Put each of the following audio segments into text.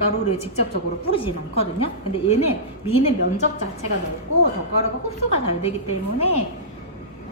밀가루를 직접적으로 뿌리진 않거든요. 근데 얘는 미는 면적 자체가 넓고 덧가루가 흡수가 잘 되기 때문에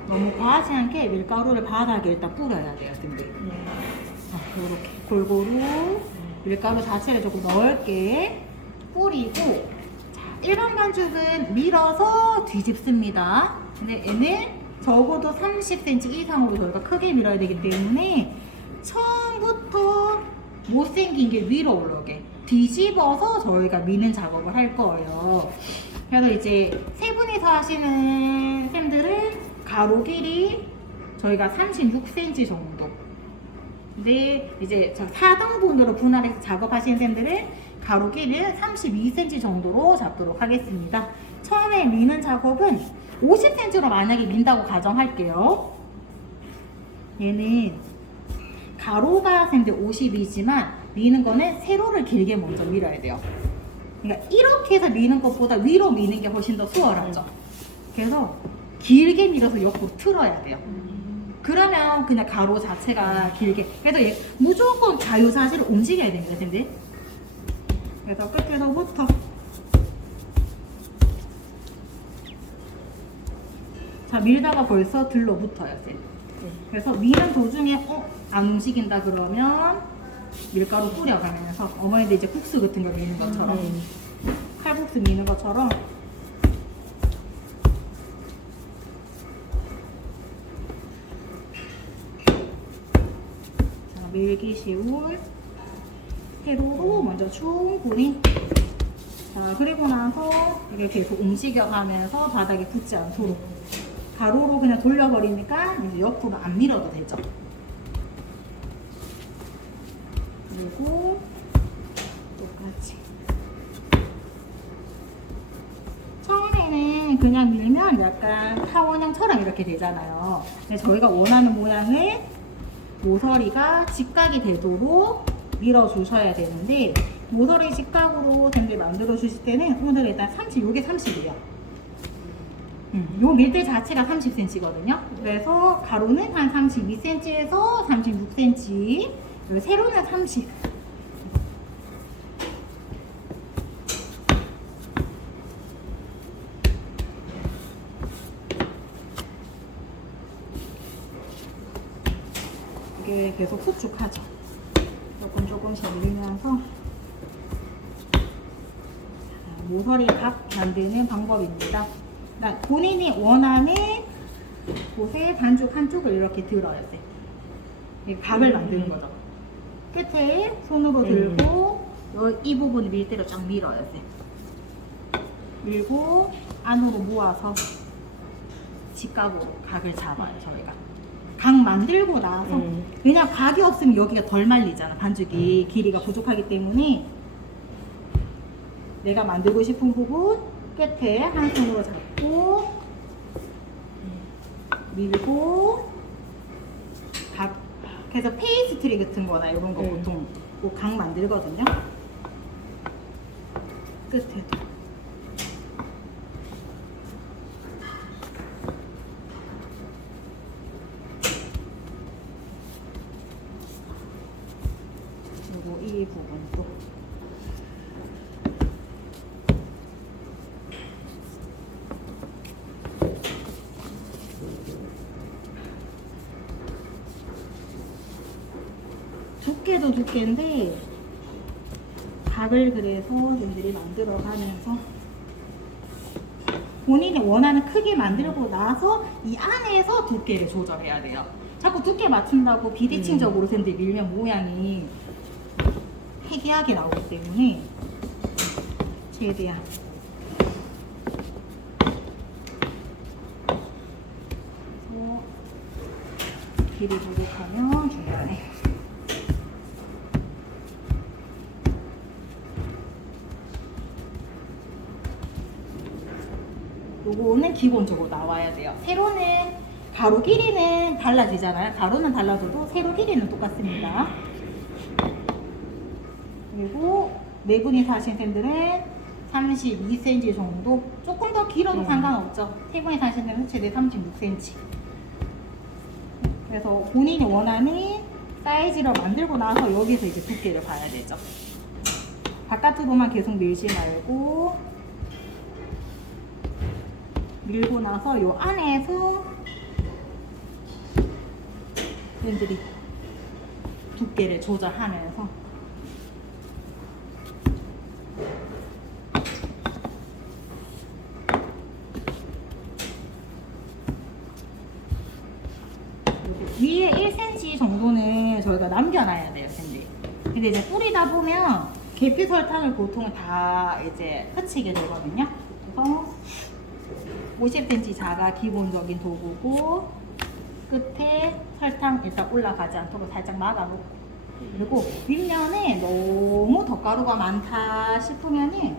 너무 과하지 않게 밀가루를 바닥에 일단 뿌려야 돼요, 근데. 이렇게 골고루 밀가루 자체를 조금 넓게 뿌리고, 자, 일반 반죽은 밀어서 뒤집습니다. 근데 얘는 적어도 30cm 이상으로 저희가 크게 밀어야 되기 때문에 처음부터 못생긴 게 위로 올라오게 뒤집어서 저희가 미는 작업을 할 거예요. 그래서 이제 세 분이서 하시는 쌤들은 가로 길이 저희가 36cm 정도. 근데 이제 4등분으로 분할해서 작업하시는 쌤들은 가로 길이를 32cm 정도로 잡도록 하겠습니다. 처음에 미는 작업은 50cm로 만약에 민다고 가정할게요. 얘는 가로가 쌤들 50이지만 미는 거는 세로를 길게 먼저 밀어야 돼요. 그러니까 이렇게 해서 미는 것보다 위로 미는 게 훨씬 더 수월하죠. 그래서 길게 밀어서 옆으로 틀어야 돼요. 그러면 그냥 가로 자체가 길게. 그래서 얘 무조건 자유자재로 움직여야 됩니다, 쌤들. 그래서 끝에서부터 자, 밀다가 벌써 들러붙어요, 쌤. 그래서 미는 도중에 안 움직인다 그러면 밀가루 뿌려가면서 어머니들 이제 국수 같은 거 미는 것처럼 칼국수 미는 것처럼 자, 밀기 쉬운 세로로 먼저 충분히. 자, 그리고 나서 이게 계속 움직여가면서 바닥에 붙지 않도록 가로로 그냥 돌려버리니까 이제 옆으로 안 밀어도 되죠. 그리고 똑같이 처음에는 그냥 밀면 약간 타원형처럼 이렇게 되잖아요. 근데 저희가 원하는 모양을 모서리가 직각이 되도록 밀어주셔야 되는데, 모서리 직각으로 쌤들 만들어 주실 때는 오늘 일단 30, 요게 30이에요. 요 밀대 자체가 30cm거든요. 그래서 가로는 한 32cm에서 36cm, 세로는 30. 이게 계속 수축하죠. 조금씩 밀면서 모서리 각 만드는 방법입니다. 그러니까 본인이 원하는 곳에 반죽 한쪽을 이렇게 들어야 돼. 각을 만드는 거죠. 끝에 손으로 들고 이 부분을 밀대로 쫙 밀어야 돼. 밀고 안으로 모아서 직각으로 각을 잡아요, 저희가. 각 만들고 나서 왜냐면 각이 없으면 여기가 덜 말리잖아. 반죽이 길이가 부족하기 때문에 내가 만들고 싶은 부분 끝에 한 손으로 잡고 밀고 각. 그래서 페이스트리 같은 거나 이런 거 보통 뭐 각 만들거든요. 끝에도 그리고 이 부분도 두께도 두께인데 각을 그래서 쌤들이 만들어 가면서 본인이 원하는 크게 만들고 나서 이 안에서 두께를 조절해야 돼요. 자꾸 두께 맞춘다고 비대칭적으로 쌤들이 밀면 모양이 해기하게 나오기 때문에 최대한 그래서 길이 부족하면 중간에 요거는 기본적으로 나와야 돼요. 세로는 가로 길이는 달라지잖아요. 가로는 달라져도 세로 길이는 똑같습니다. 그리고 네 분이서 하시는 쌤들은 32cm 정도, 조금 더 길어도 상관없죠. 세 분이서 하시는 쌤은 최대 36cm. 그래서 본인이 원하는 사이즈로 만들고 나서 여기서 이제 두께를 봐야 되죠. 바깥으로만 계속 밀지 말고 밀고 나서 요 안에서 얘들이 두께를 조절하면서 위에 1cm 정도는 저희가 남겨놔야 돼요, 근데 이제 뿌리다 보면 계피 설탕을 보통 다 이제 h치게 되거든요. 그래서 50cm 자가 기본적인 도구고 끝에 설탕 일단 올라가지 않도록 살짝 막아놓고, 그리고 윗면에 너무 덧가루가 많다 싶으면은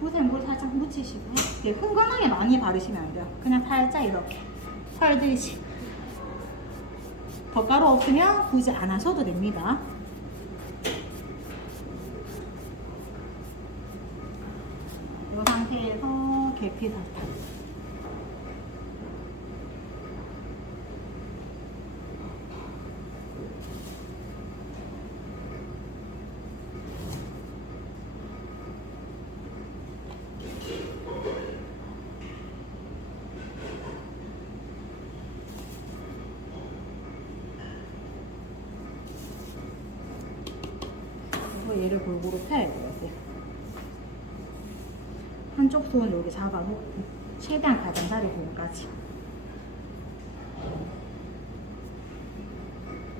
붓에 물 살짝 묻히시고요. 네, 흥건하게 많이 바르시면 안 돼요. 그냥 살짝 이렇게 털듯이. 덧가루 없으면 굳이 안 하셔도 됩니다. 이 상태에서 계피 설탕. 얘를 골고루 펴야 돼요. 한쪽 손 여기 잡아놓고 최대한 가장자리 부분까지.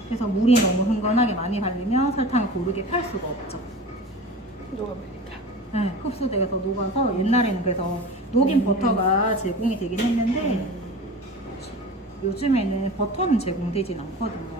그래서 물이 너무 흥건하게 많이 바르면 설탕을 고르게 팔 수가 없죠. 녹아버리니까. 네, 흡수돼서 녹아서 옛날에는 그래서 녹인 버터가 제공이 되긴 했는데 요즘에는 버터는 제공되진 않거든요.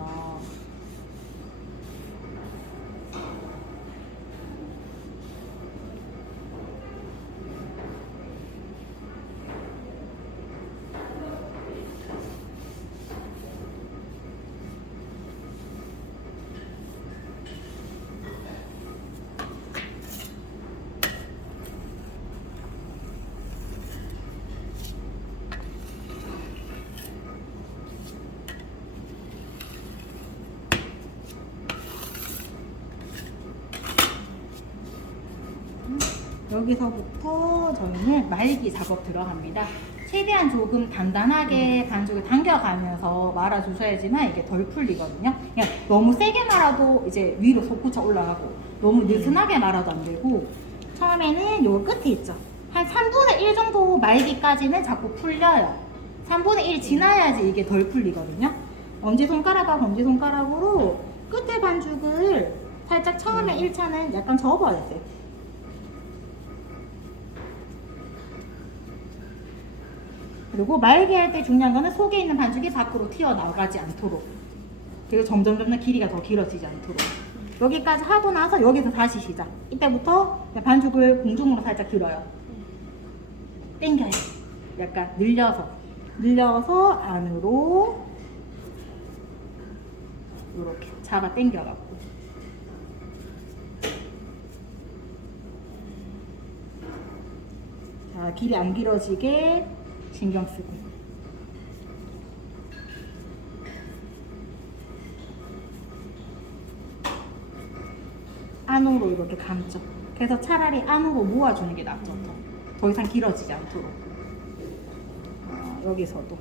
여기서부터 저희는 말기 작업 들어갑니다. 최대한 조금 단단하게 반죽을 당겨가면서 말아주셔야지만 이게 덜 풀리거든요. 그냥 너무 세게 말아도 이제 위로 솟구쳐 올라가고 너무 느슨하게 말아도 안 되고, 처음에는 요 끝에 있죠. 한 3분의 1 정도 말기까지는 자꾸 풀려요. 3분의 1 지나야지 이게 덜 풀리거든요. 엄지손가락하고 엄지손가락으로 끝에 반죽을 살짝 처음에 1차는 약간 접어야 돼요. 그리고 말게 할 때 중요한 거는 속에 있는 반죽이 밖으로 튀어나가지 않도록, 그리고 점점 길이가 더 길어지지 않도록. 여기까지 하고 나서 여기서 다시 시작. 이때부터 반죽을 공중으로 살짝 들어요. 당겨요. 약간 늘려서 안으로 이렇게 잡아 당겨갖고. 자, 길이 안 길어지게 신경 쓰고. 안으로 이렇게 감죠. 그래서 차라리 안으로 모아주는 게 낫죠. 더 이상 길어지지 않도록. 여기서도.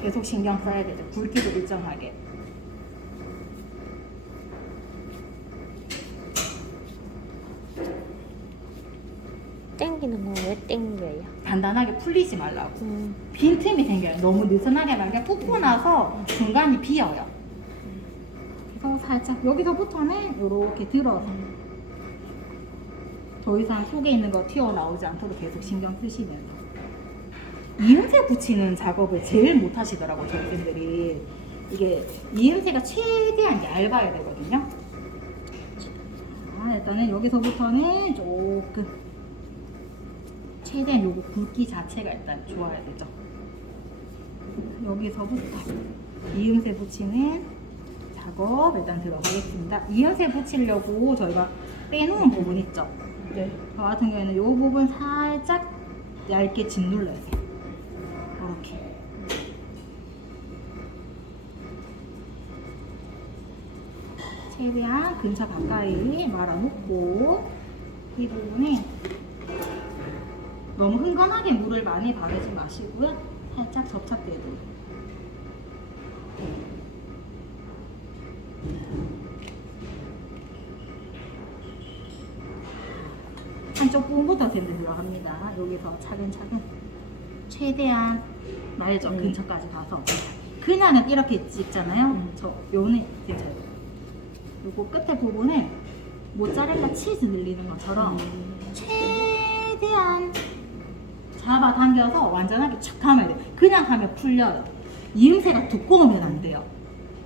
계속 신경 써야 되죠. 굵기도 일정하게. 땡기는 건 왜 땡겨요? 단단하게 풀리지 말라고. 빈틈이 생겨요. 너무 느슨하게 말게 굽고 나서 중간이 비어요. 그래서 살짝 여기서부터는 이렇게 들어서 더 이상 속에 있는 거 튀어나오지 않도록 계속 신경 쓰시면서. 이음새 붙이는 작업을 제일 못 하시더라고요, 저희 팬들이. 이게 이음새가 최대한 얇아야 되거든요. 일단은 여기서부터는 조금 최대한 요거 굵기 자체가 일단 좋아야 되죠. 여기서부터 이음새 붙이는 작업 일단 들어가겠습니다. 이음새 붙이려고 저희가 빼놓은 부분 있죠? 네. 저 같은 경우에는 이 부분 살짝 얇게 짓눌러야 돼요. 이렇게. 최대한 근처 가까이 말아놓고 이 부분에 너무 흥건하게 물을 많이 바르지 마시고요. 살짝 접착되도록. 한쪽 부분부터 샌드 들어갑니다. 여기서 차근차근 최대한 말죠 근처까지 가서 그냥은 이렇게 찍잖아요. 저 요는 괜찮아요. 요거 끝에 부분을 모짜렐라 치즈 늘리는 것처럼 최대한 잡아당겨서 완전하게 착 하면 돼요. 그냥 하면 풀려요. 이음새가 두꺼우면 안 돼요.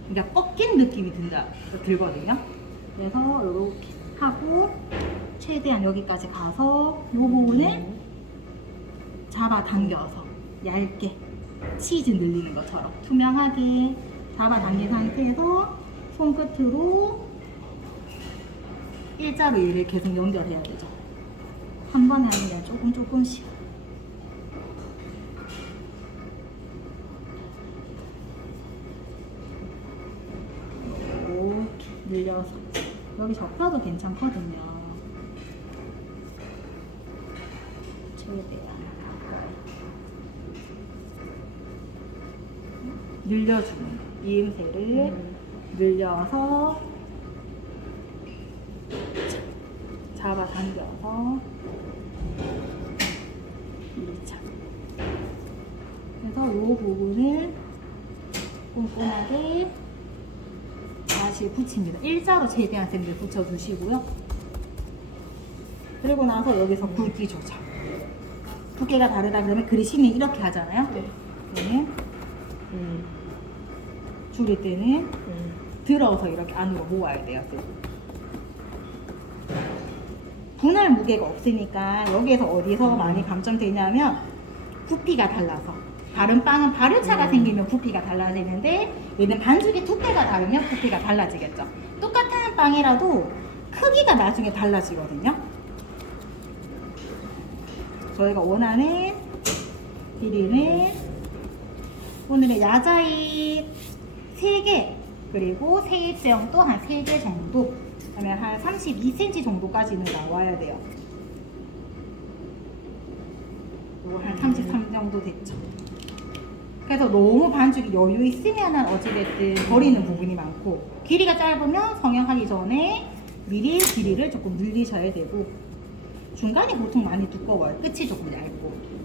그러니까 꺾인 느낌이 들거든요. 그래서 이렇게 하고 최대한 여기까지 가서 이 부분을 잡아당겨서 얇게 치즈 늘리는 것처럼 투명하게 잡아당긴 상태에서 손끝으로 일자로 얘를 계속 연결해야 되죠. 한 번에 하는 게 아니라 조금씩. 이렇게 늘려서 여기 접혀도 괜찮거든요. 최대한 늘려주는 이음새를 늘려서 잡아당겨서 2차. 그래서 이 부분을 꼼꼼하게 다시 붙입니다. 일자로 최대한 샌드 붙여주시고요. 그리고 나서 여기서 굵기 조절. 두께가 다르다 그러면 그리시면 이렇게 하잖아요. 네. 줄일 때는 들어서 이렇게 안으로 모아야 돼요. 분할 무게가 없으니까 여기에서 어디서 많이 감점되냐면 부피가 달라서 다른 빵은 발효차가 생기면 부피가 달라지는데 얘는 반죽의 두께가 다르면 부피가 달라지겠죠. 똑같은 빵이라도 크기가 나중에 달라지거든요. 저희가 원하는 길이는 오늘은 야자잎 3개 그리고 세잎새우도 한 3개 정도 그러면 한 32cm 정도까지는 나와야 돼요. 이거 한 33 정도 됐죠. 그래서 너무 반죽이 여유 있으면 어찌됐든 버리는 부분이 많고 길이가 짧으면 성형하기 전에 미리 길이를 조금 늘리셔야 되고 중간이 보통 많이 두꺼워요. 끝이 조금 얇고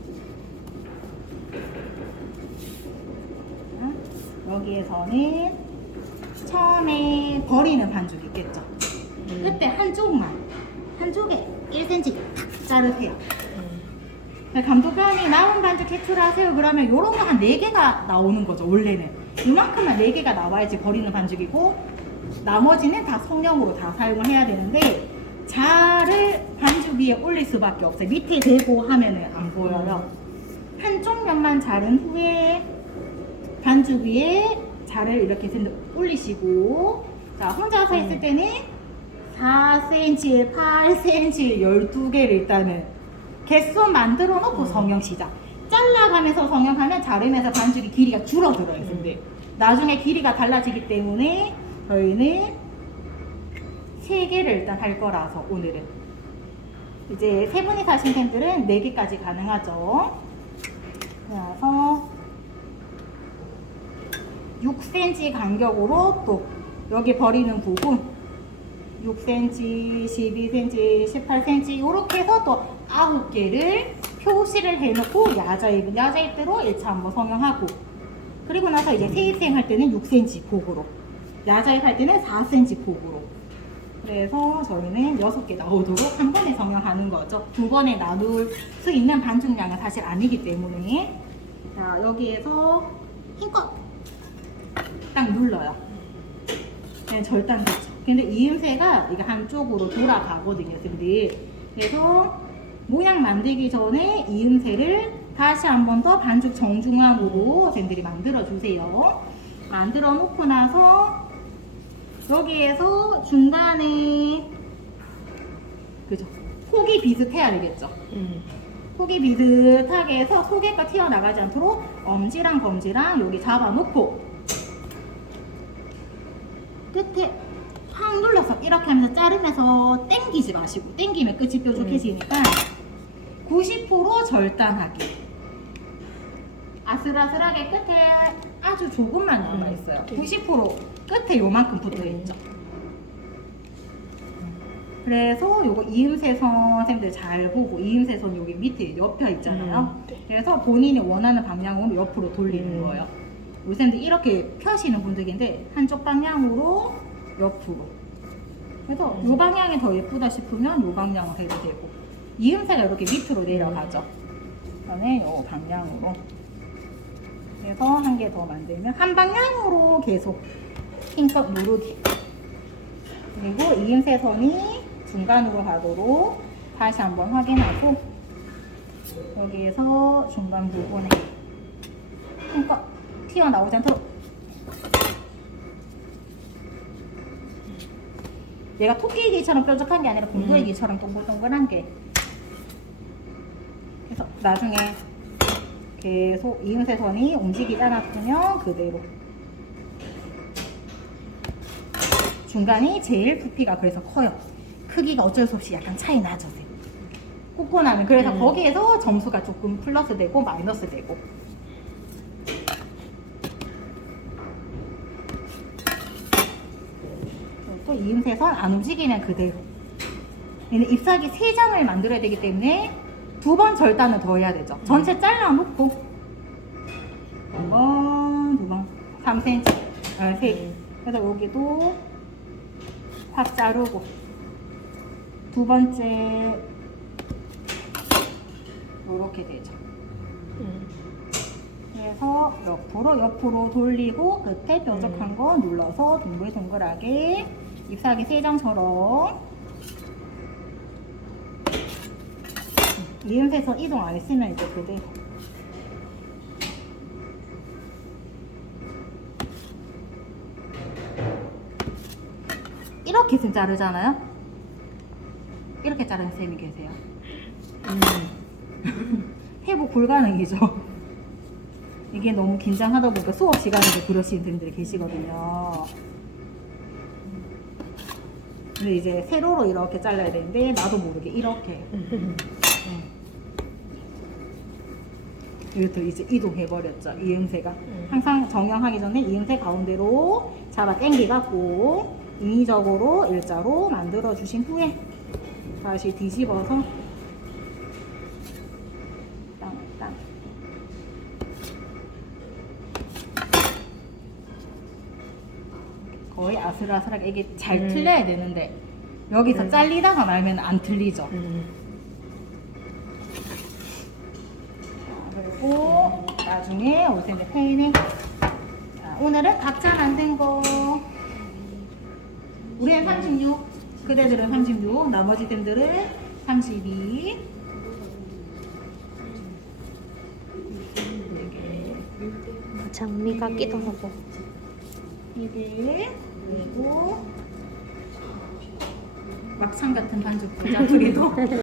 여기에서는 처음에 버리는 반죽이 있겠죠. 그때 한쪽에 1cm 탁 자르세요. 감독관이 남은 반죽 제출하세요 그러면 요런 거 한 4개가 나오는 거죠. 원래는 이만큼만 4개가 나와야지 버리는 반죽이고 나머지는 다 성형으로 다 사용을 해야 되는데 자를 반죽 위에 올릴 수밖에 없어요. 밑에 대고 하면은 안 보여요. 한쪽 면만 자른 후에 반죽 위에 자를 이렇게 올리시고 자 혼자서 했을 때는 4cm, 8cm 12개를 일단은 개수 만들어 놓고 성형 시작. 잘라가면서 성형하면 자르면서 반죽이 길이가 줄어들어요. 근데 나중에 길이가 달라지기 때문에 저희는 3개를 일단 할 거라서 오늘은 이제 3분이 사신 팬들은 4개까지 가능하죠. 그래서 6cm 간격으로 또 여기 버리는 부분 6cm, 12cm, 18cm 이렇게 해서 또 9개를 표시를 해놓고 야자잎대로 1차 한번 성형하고 그리고 나서 이제 세입생 할 때는 6cm 폭으로 야자잎 할 때는 4cm 폭으로 그래서 저희는 6개 나오도록 한 번에 성형하는 거죠. 2번에 나눌 수 있는 반죽량은 사실 아니기 때문에 자 여기에서 힘껏 딱 눌러요. 그냥 절단 됐죠. 근데 이음새가 이게 한쪽으로 돌아가거든요. 근데 그래서 모양 만들기 전에 이음새를 다시 한 번 더 반죽 정중앙으로 샌들이 만들어 주세요. 만들어 놓고 나서 여기에서 중간에 그죠? 폭이 비슷해야 되겠죠. 폭이 비슷하게 해서 소개가 튀어나가지 않도록 엄지랑 검지랑 여기 잡아놓고 끝에 확 눌러서 이렇게 하면서 자르면서 당기지 마시고, 당기면 끝이 뾰족해지니까 90% 절단하기. 아슬아슬하게 끝에 아주 조금만 남아있어요. 90% 끝에 요만큼 붙어있죠. 그래서 요거 이음새선 선생님들 잘 보고, 이음새선 여기 밑에 옆에 있잖아요. 그래서 본인이 원하는 방향으로 옆으로 돌리는 거예요. 요새는 이렇게 펴시는 분들인데 한쪽 방향으로 옆으로. 그래서 요 방향이 더 예쁘다 싶으면 요 방향으로 해도 되고, 이음새가 이렇게 밑으로 내려가죠. 그다음에 요 방향으로. 그래서 한 개 더 만들면 한 방향으로 계속 힘껏 누르기. 그리고 이음새선이 중간으로 가도록 다시 한번 확인하고, 여기에서 중간 부분에 힘껏 튀어나오지 않도록. 얘가 토끼기처럼 뾰족한 게 아니라 공도기처럼 동글동글한 게. 그래서 나중에 계속 이음새선이 움직이지 않았으면 그대로. 중간이 제일 부피가 그래서 커요. 크기가 어쩔 수 없이 약간 차이 나죠. 꽂고 나면. 그래서 거기에서 점수가 조금 플러스 되고 마이너스 되고. 또 이음새선 안 움직이면 그대로. 얘는 잎사귀 3장을 만들어야 되기 때문에 2번 절단을 더 해야 되죠. 전체 잘라 놓고 1번, 2번, 3cm, 3. 그래서 여기도 확 자르고, 2번째 이렇게 되죠. 그래서 옆으로 돌리고 끝에 뾰족한 거 눌러서 동글동글하게 잎사귀 3장처럼. 이음새선 이동 안 했으면 이제 그대로. 이렇게 좀 자르잖아요. 이렇게 자르는 쌤이 계세요. 회복 불가능이죠. 이게 너무 긴장하다 보니까 수업 시간에도 그러시는 분들이 계시거든요. 근데 이제 세로로 이렇게 잘라야 되는데 나도 모르게 이렇게. 이것도 이제 이동해버렸죠. 이음새가. 항상 정형하기 전에 이음새 가운데로 잡아 당기갖고 인위적으로 일자로 만들어 주신 후에 다시 뒤집어서 땅. 거의 아슬아슬하게 이게 잘 틀려야 되는데 여기서 잘리다가 말면 안 틀리죠. 그리고 나중에 올 텐데 페인에. 자, 오늘은 각자 만든 거. 우리는 36, 그대들은 36, 나머지 템들은 32. 장미 같기도 하고. 이게 그리고 막창 같은 반죽 부자투리도